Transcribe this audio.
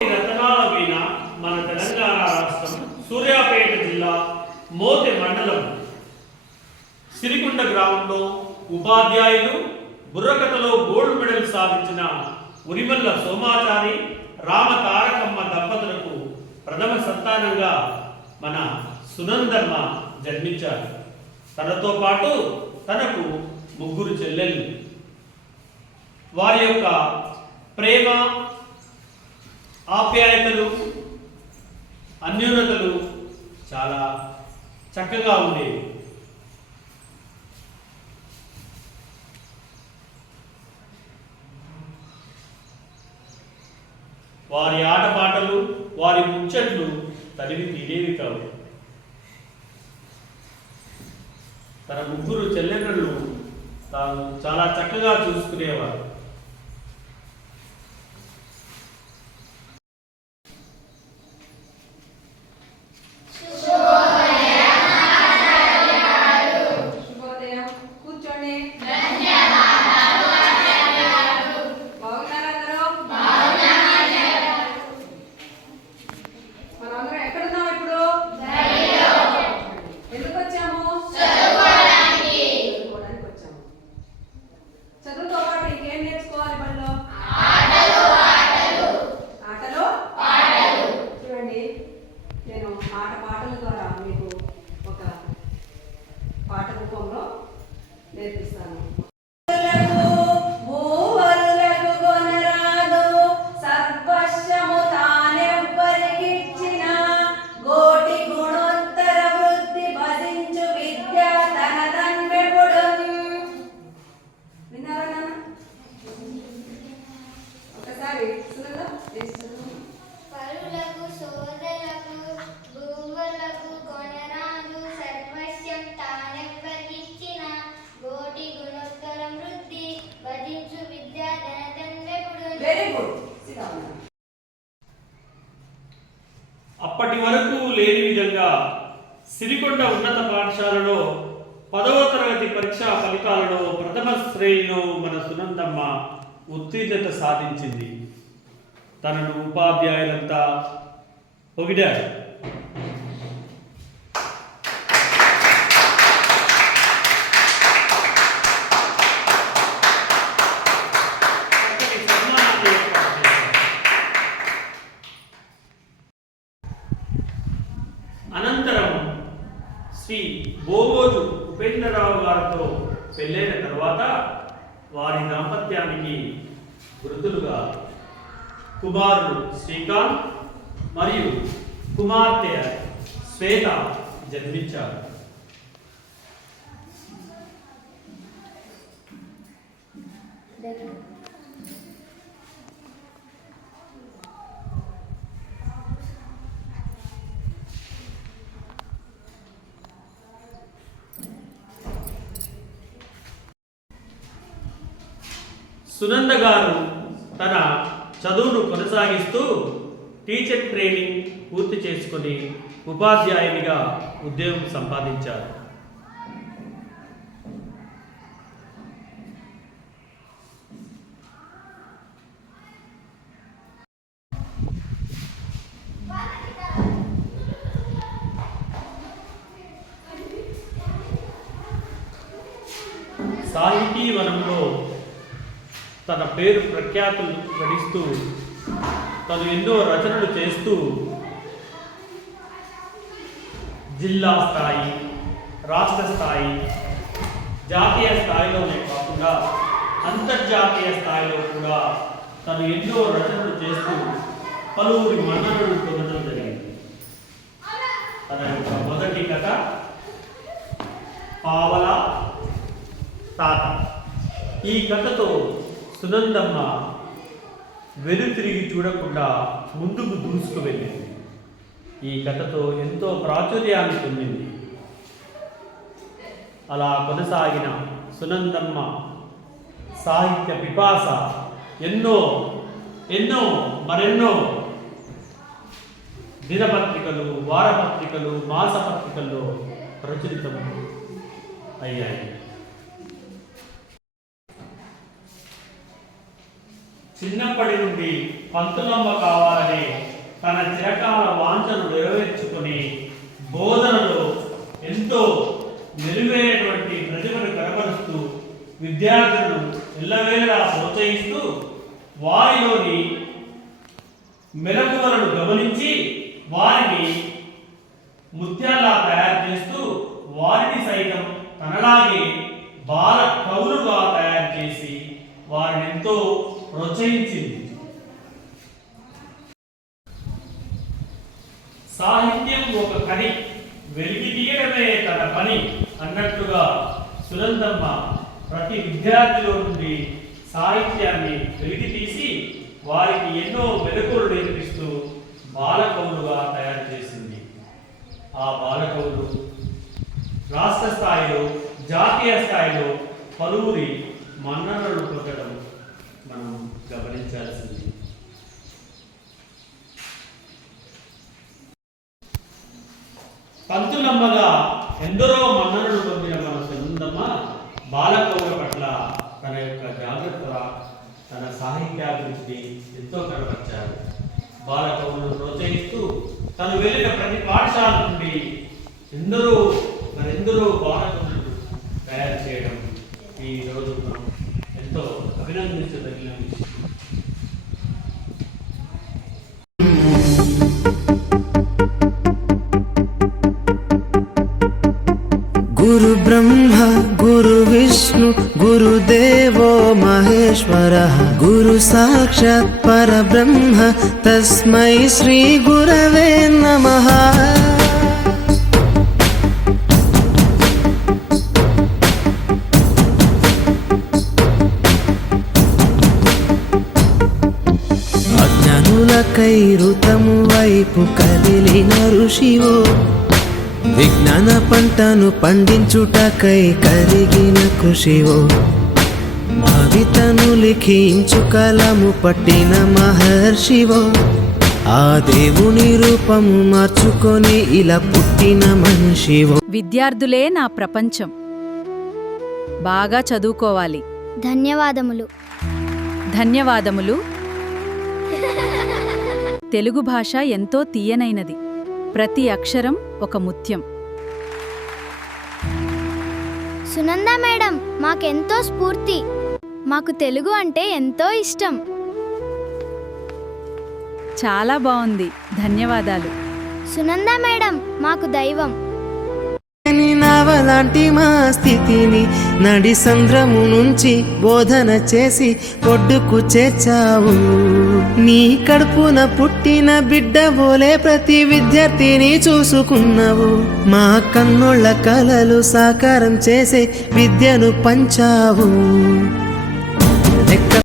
రతనాల వీణ మన తెలంగాణ రాష్ట్రం సూర్యాపేట జిల్లా మోతె మండలం సిరికొండ గ్రామంలో ఉపాధ్యాయులు బుర్రకథలో గోల్డ్ మెడల్ సాధించిన ఉరిమల్ల సోమాచారి రామతారకమ్మ దంపతులకు ప్రథమ సంతానంగా మన సునందమ్మ జన్మించారు. తనతో పాటు తనకు ముగ్గురు చెల్లెళ్ళు. వారి యొక్క ప్రేమ, ఆప్యాయతలు, అన్యోన్యతలు చాలా చక్కగా ఉండేవి. వారి ఆటపాటలు, వారి ముచ్చట్లు తనివి తీరేవి కావు. తన ముగ్గురు చెల్లెళ్ళు తాను చాలా చక్కగా చూసుకునేవారు. నేర్పిస్తాను. ఒకసారి పరులకు సోదరులకు భూములకు కొనరాదు సర్వస్వం తానెవ్వరికిచ్చిన గోటి గుణోత్తరం వృద్ధి భజించు విద్యా ధనధన్యపుడు. Very good. అప్పటి వరకు లేని విధంగా సిరికొండ ఉన్నత పాఠశాలలో 10వ తరగతి పరీక్షా ఫలితాలలో ప్రథమ శ్రేణిలో మన సునందమ్మ ఉత్తీర్ణత సాధించింది. తనను ఉపాధ్యాయులంతా పొగిడారు. అనంతరం శ్రీ బోగోజు ఉపేంద్రరావు గారితో పెళ్ళైన తర్వాత వారి దాంపత్యానికి వృద్ధులుగా కుమారుడు శ్రీకాంత్ మరియు కుమార్తె శ్వేత జన్మించారు. సునంద గారు తన చదువును కొనసాగిస్తూ టీచర్ ట్రైనింగ్ పూర్తి చేసుకుని ఉపాధ్యాయునిగా ఉద్యోగం సంపాదించారు. సాహితీ వనంలో తన పేరు ప్రఖ్యాతులు గడిస్తూ తను ఎన్నో రచనలు చేస్తూ జిల్లా స్థాయి, రాష్ట్ర స్థాయి, జాతీయ స్థాయిలోనే కాకుండా అంతర్జాతీయ స్థాయిలో కూడా తను ఎన్నో రచనలు చేస్తూ పలువురి మన్ననలు పొందడం జరిగింది. తన యొక్క మొదటి కథ పావల తాత. ఈ కథతో సునందమ్మ వెనుతిరిగి చూడకుండా ముందుకు దూసుకు వెళ్ళింది. ఈ కథతో ఎంతో ప్రాచుర్యాన్ని పొందింది. అలా కొనసాగిన సునందమ్మ సాహిత్య పిపాస ఎన్నో ఎన్నో మరెన్నో దినపత్రికలు, వారపత్రికలు, మాసపత్రికల్లో ప్రచురితం అయ్యాయి. చిన్నప్పటి నుండి పంతులమ్మ కావాలనే తన చిరకాల వాంఛను నెరవేర్చుకుని బోధనలో ఎంతో మెరుగైనటువంటి ప్రతిభను కనబరుస్తూ విద్యార్థులను ఎల్లవేళలా ప్రోత్సహిస్తూ వారిలోని మెలకువలను గమనించి వారిని ముత్యాల్లా తయారు చేస్తూ వారిని సైతం తనలాగే బాల కవులుగా తయారు చేసి వారిని ఎంతో ప్రోత్సహించింది. సాహిత్యం ఒక కని, వెలికి తీయడమే తన పని అన్నట్టుగా సునందమ్మ ప్రతి విద్యార్థిలో నుండి సాహిత్యాన్ని వెలికి తీసి వారికి ఎన్నో మెలకువలు నేర్పిస్తూ బాలకవులుగా తయారు చేసింది. ఆ బాలకవులు రాష్ట్ర స్థాయిలో, జాతీయ స్థాయిలో పలువురి మన్ననలు పొందడం మనం గమనించాల్సింది. పంతులమ్మగా ఎందరో మన్ననలు పొందిన మన సునందమ్మ బాలకవుల పట్ల తన యొక్క జాగ్రత్త, తన సాహిత్యాభివృద్ధిని ఎంతో కనబర్చారు. బాలకవులను ప్రోత్సహిస్తూ తను వెళ్ళిన ప్రతి పాఠశాల నుండి మరెందరో బాలకవులను తయారు చేయడం ఈ రోజు మనం ఎంతో అభినందించదగిన విషయం. గురు బ్రహ్మ గురు విష్ణు గురుదేవో మహేశ్వరః గురు సాక్షాత్ పరబ్రహ్మ తస్మై శ్రీ గురవే నమః. అజ్ఞానులకై ఋతము వైపు కదిలిన ఋషివో, విజ్ఞాన పంటను పండించుటకై కరిగిన కృషివో, భవితను లిఖించు కలము పట్టిన మహర్షివో, ఆ దేవుని రూపము మార్చుకొని ఇలా పుట్టిన మనిషివో. విద్యార్థులే నా ప్రపంచం. బాగా చదువుకోవాలి. ధన్యవాదములు. ధన్యవాదములు. తెలుగు భాష ఎంతో తీయనైనది. ప్రతి అక్షరం ఒక ముత్యం. సునంద మేడం మాకెంతో స్ఫూర్తి. మాకు తెలుగు అంటే ఎంతో ఇష్టం. చాలా బాగుంది. ధన్యవాదాలు. సునంద మేడం మాకు దైవం. నావలాంటి మా స్థితిని నడి సంద్రము నుంచి బోధన చేసి ఒడ్డుకు చేర్చావు. నీ కడుపున పుట్టిన బిడ్డ బోలే ప్రతి విద్యార్థిని చూసుకున్నావు. మా కన్నుళ్ళ కలలు సాకారం చేసే విద్యను పంచావు.